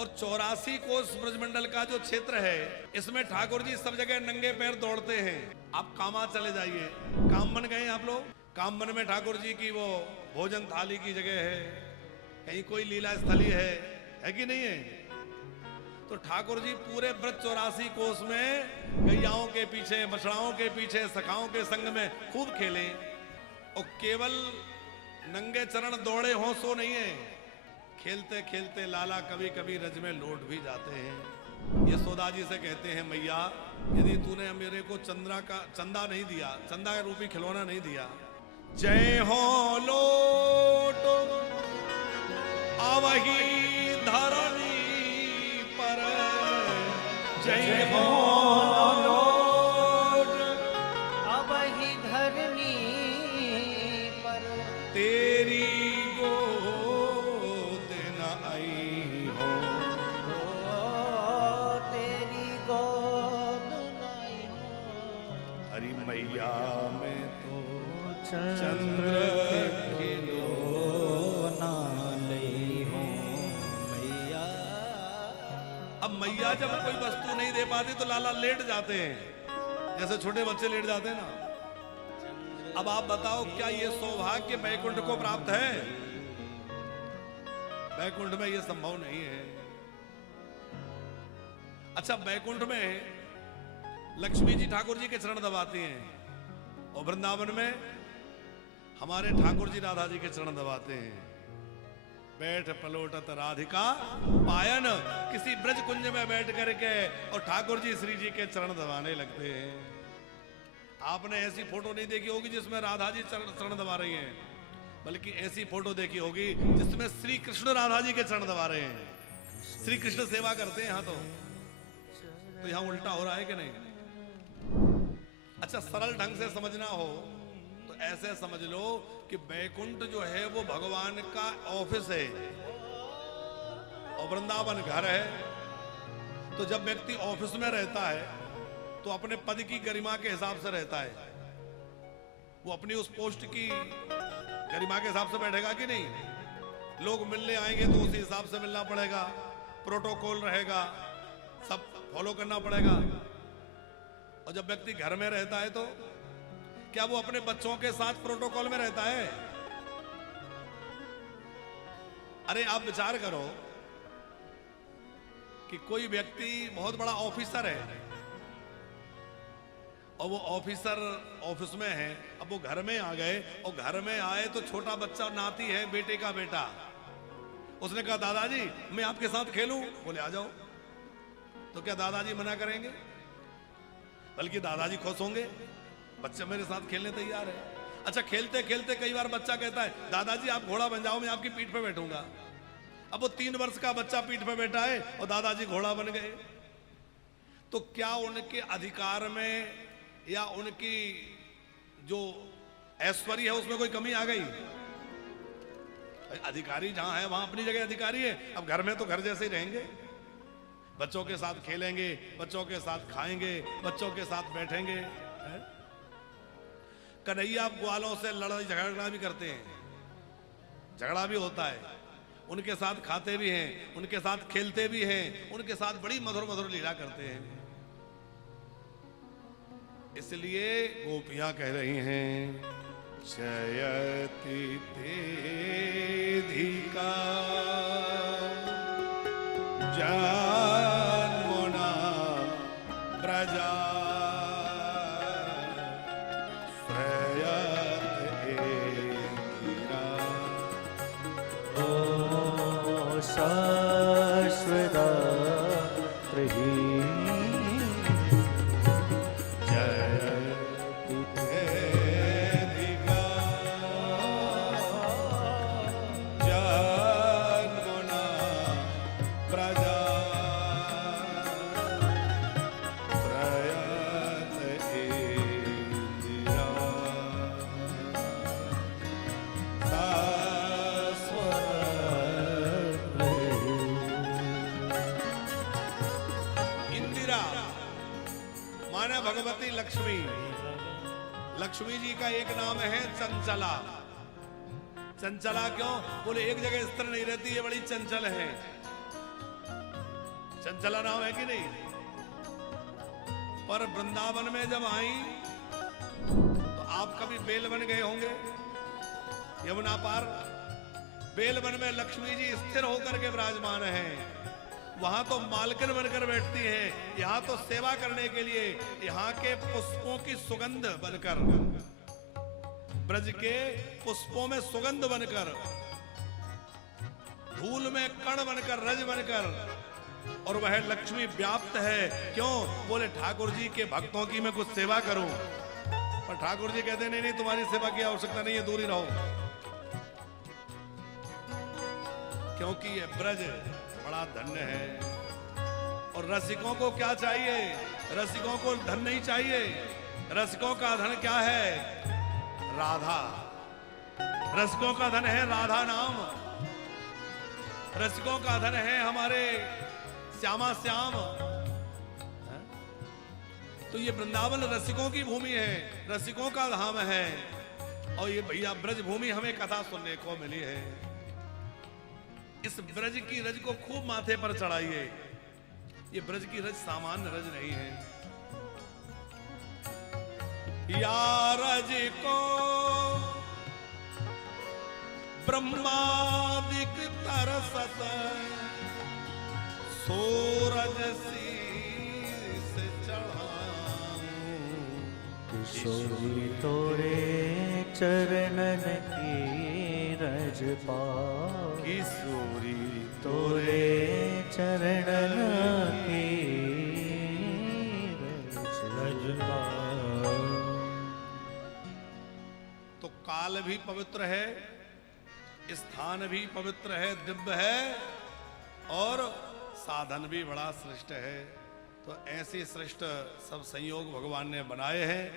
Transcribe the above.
और 84 कोस ब्रजमंडल का जो क्षेत्र है, इसमें ठाकुर जी सब जगह नंगे पैर दौड़ते हैं। आप कामा चले जाइए, कामबन गए आप लोग? कामबन में ठाकुर जी की वो भोजन थाली की जगह है, कहीं कोई लीला स्थली है कि नहीं है? तो ठाकुर जी पूरे ब्रज 84 कोस में गैयाओं के पीछे, बछड़ाओं के पीछे, सखाओं के संग में खूब खेले। और केवल नंगे चरण दौड़े हों सो नहीं है, खेलते खेलते लाला कभी कभी रज में लौट भी जाते हैं। यशोदा जी से कहते हैं, मैया यदि तूने मेरे को चंदा नहीं दिया, चंदा रूपी खिलौना नहीं दिया, जय हो लोट आवही धरणी पर, जय हो लोट आवही धरणी पर, तेरी गोद न आई हो, तेरी गोद न आई हो। हरी मैया में तो चंद्र ना लई हो मैया। अब मैया जब कोई वस्तु नहीं दे पाती तो लाला लेट जाते हैं, जैसे छोटे बच्चे लेट जाते हैं ना। अब आप बताओ, क्या ये सौभाग्य बैकुंठ को प्राप्त है? बैकुंठ में ये संभव नहीं है। अच्छा, बैकुंठ में लक्ष्मी जी ठाकुर जी के चरण दबाती हैं, और वृंदावन में हमारे ठाकुर जी राधा जी के चरण दबाते हैं। बैठ पलोटत राधिका पायन, किसी ब्रज कुंज में बैठ करके और ठाकुर जी श्री जी के चरण दबाने लगते हैं। आपने ऐसी फोटो नहीं देखी होगी जिसमें राधा जी चरण दबा रही हैं, बल्कि ऐसी फोटो देखी होगी जिसमें श्री कृष्ण राधा जी के चरण दबा रहे हैं। श्री कृष्ण सेवा करते हैं यहाँ तो यहाँ उल्टा हो रहा है कि नहीं? अच्छा, सरल ढंग से समझना हो तो ऐसे समझ लो कि बैकुंठ जो है वो भगवान का ऑफिस है और वृंदावन घर है। तो जब व्यक्ति ऑफिस में रहता है तो अपने पद की गरिमा के हिसाब से रहता है, वो अपनी उस पोस्ट की गरिमा के हिसाब से बैठेगा कि नहीं? लोग मिलने आएंगे तो उसी हिसाब से मिलना पड़ेगा, प्रोटोकॉल रहेगा, सब फॉलो करना पड़ेगा। और जब व्यक्ति घर में रहता है तो क्या वो अपने बच्चों के साथ प्रोटोकॉल में रहता है? अरे आप विचार करो कि कोई व्यक्ति बहुत बड़ा ऑफिसर है और वो ऑफिसर ऑफिस में है, अब वो घर में आ गए और घर में आए तो छोटा बच्चा नाती है, बेटे का बेटा, उसने कहा दादाजी मैं आपके साथ खेलूं, बोले आ जाओ। तो क्या दादाजी मना करेंगे? बल्कि दादाजी खुश होंगे, बच्चा मेरे साथ खेलने तैयार है। अच्छा, खेलते खेलते कई बार बच्चा कहता है दादाजी आप घोड़ा बन जाओ, मैं आपकी पीठ पे बैठूंगा। अब वो 3 वर्ष का बच्चा पीठ पे बैठा है और दादाजी घोड़ा बन गए। तो क्या उनके अधिकार में या उनकी जो ऐश्वर्य है उसमें कोई कमी आ गई? अधिकारी जहां है वहां अपनी जगह अधिकारी है। अब घर में तो घर जैसे ही रहेंगे, बच्चों के साथ खेलेंगे, बच्चों के साथ खाएंगे, बच्चों के साथ बैठेंगे। कन्हैया ग्वालों से लड़ाई झगड़ा भी करते हैं, झगड़ा भी होता है, उनके साथ खाते भी हैं, उनके साथ खेलते भी हैं, उनके साथ बड़ी मधुर मधुर लीला करते हैं। इसलिए गोपियां कह रही हैं, जयति तेधिका जन्मना प्रजा शाश्वता भगवती लक्ष्मी। लक्ष्मी जी का एक नाम है चंचला। चंचला क्यों? बोले एक जगह स्थिर नहीं रहती, ये बड़ी चंचल है। चंचला नाम है कि नहीं? पर वृंदावन में जब आई तो आप कभी बेलवन गए होंगे, यमुना पार। बेलवन में लक्ष्मी जी स्थिर होकर के विराजमान हैं। वहां तो मालकिन बनकर बैठती हैं, यहां तो सेवा करने के लिए यहां के पुष्पों की सुगंध बनकर, ब्रज के पुष्पों में सुगंध बनकर, धूल में कण बनकर, रज बनकर, और वह लक्ष्मी व्याप्त है। क्यों? बोले ठाकुर जी के भक्तों की मैं कुछ सेवा करूं। पर ठाकुर जी कहते नहीं, तुम्हारी सेवा की आवश्यकता नहीं है, दूर ही रहो। क्योंकि ये ब्रज बड़ा धन्य है। और रसिकों को क्या चाहिए? रसिकों को धन नहीं चाहिए। रसिकों का धन क्या है? राधा। रसिकों का धन है राधा नाम। रसिकों का धन है हमारे श्यामा श्याम। तो ये वृंदावन रसिकों की भूमि है, रसिकों का धाम है। और ये भैया ब्रज भूमि हमें कथा सुनने को मिली है। इस ब्रज की रज को खूब माथे पर चढ़ाइए। ये ब्रज की रज सामान्य रज नहीं है। या रज को ब्रह्मादिक तरसत सूरज शीस चढ़ाऊं। किशोरी तोरे चरणन की रज पा, किशोरी तोरे चरणन की रज पा। तो काल भी पवित्र है, स्थान भी पवित्र है, दिव्य है, और साधन भी बड़ा श्रेष्ठ है। तो ऐसे श्रेष्ठ सब संयोग भगवान ने बनाए हैं।